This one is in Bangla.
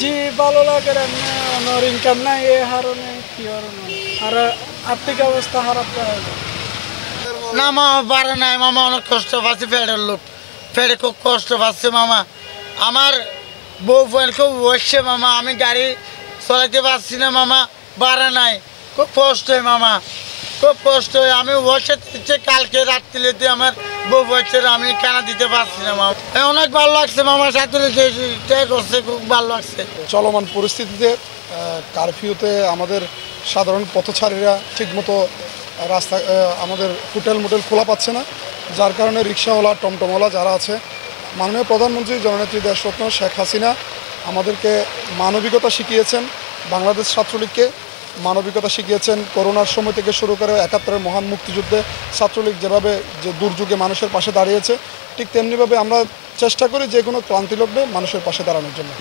জি ভালো লাগে ওনার ইনকাম নাই এই হারণে কি আর আর্থিক অবস্থা খারাপ না মামা পারে নাই মামা, অনেক কষ্ট পাচ্ছে, পেটের লোক পেটে খুব কষ্ট পাচ্ছে মামা। আমার বউ ফোন খুব বসছে মামা, আমি গাড়ি চলাইতে পারছি না মামা, বাড়ে নাই, খুব কষ্ট হয় মামা, খুব কষ্ট হয়। আমি বসে দিচ্ছে কালকে রাত্রিতে আমার বউ বসছে, আমি কেনা দিতে পারছি না মামা। অনেক ভালো লাগছে মামা, সাথে করছে, খুব ভালো লাগছে। চলমান পরিস্থিতিতে কারফিউতে আমাদের সাধারণ পথচারীরা ঠিকমতো রাস্তা আমাদের হোটেল মোটেল খোলা পাচ্ছে না, যার কারণে রিক্সাওয়ালা টমটমওয়ালা যারা আছে, মাননীয় প্রধানমন্ত্রী জননেত্রী দেশরত্ন শেখ হাসিনা আমাদেরকে মানবিকতা শিখিয়েছেন, বাংলাদেশ ছাত্রলীগকে মানবিকতা শিখিয়েছেন। করোনার সময় থেকে শুরু করে ৭১-এর মহান মুক্তিযুদ্ধে ছাত্রলীগ যেভাবে যে দুর্যোগে মানুষের পাশে দাঁড়িয়েছে, ঠিক তেমনিভাবে আমরা চেষ্টা করি যে কোনো ক্লান্তিলগ্নে মানুষের পাশে দাঁড়ানোর জন্য।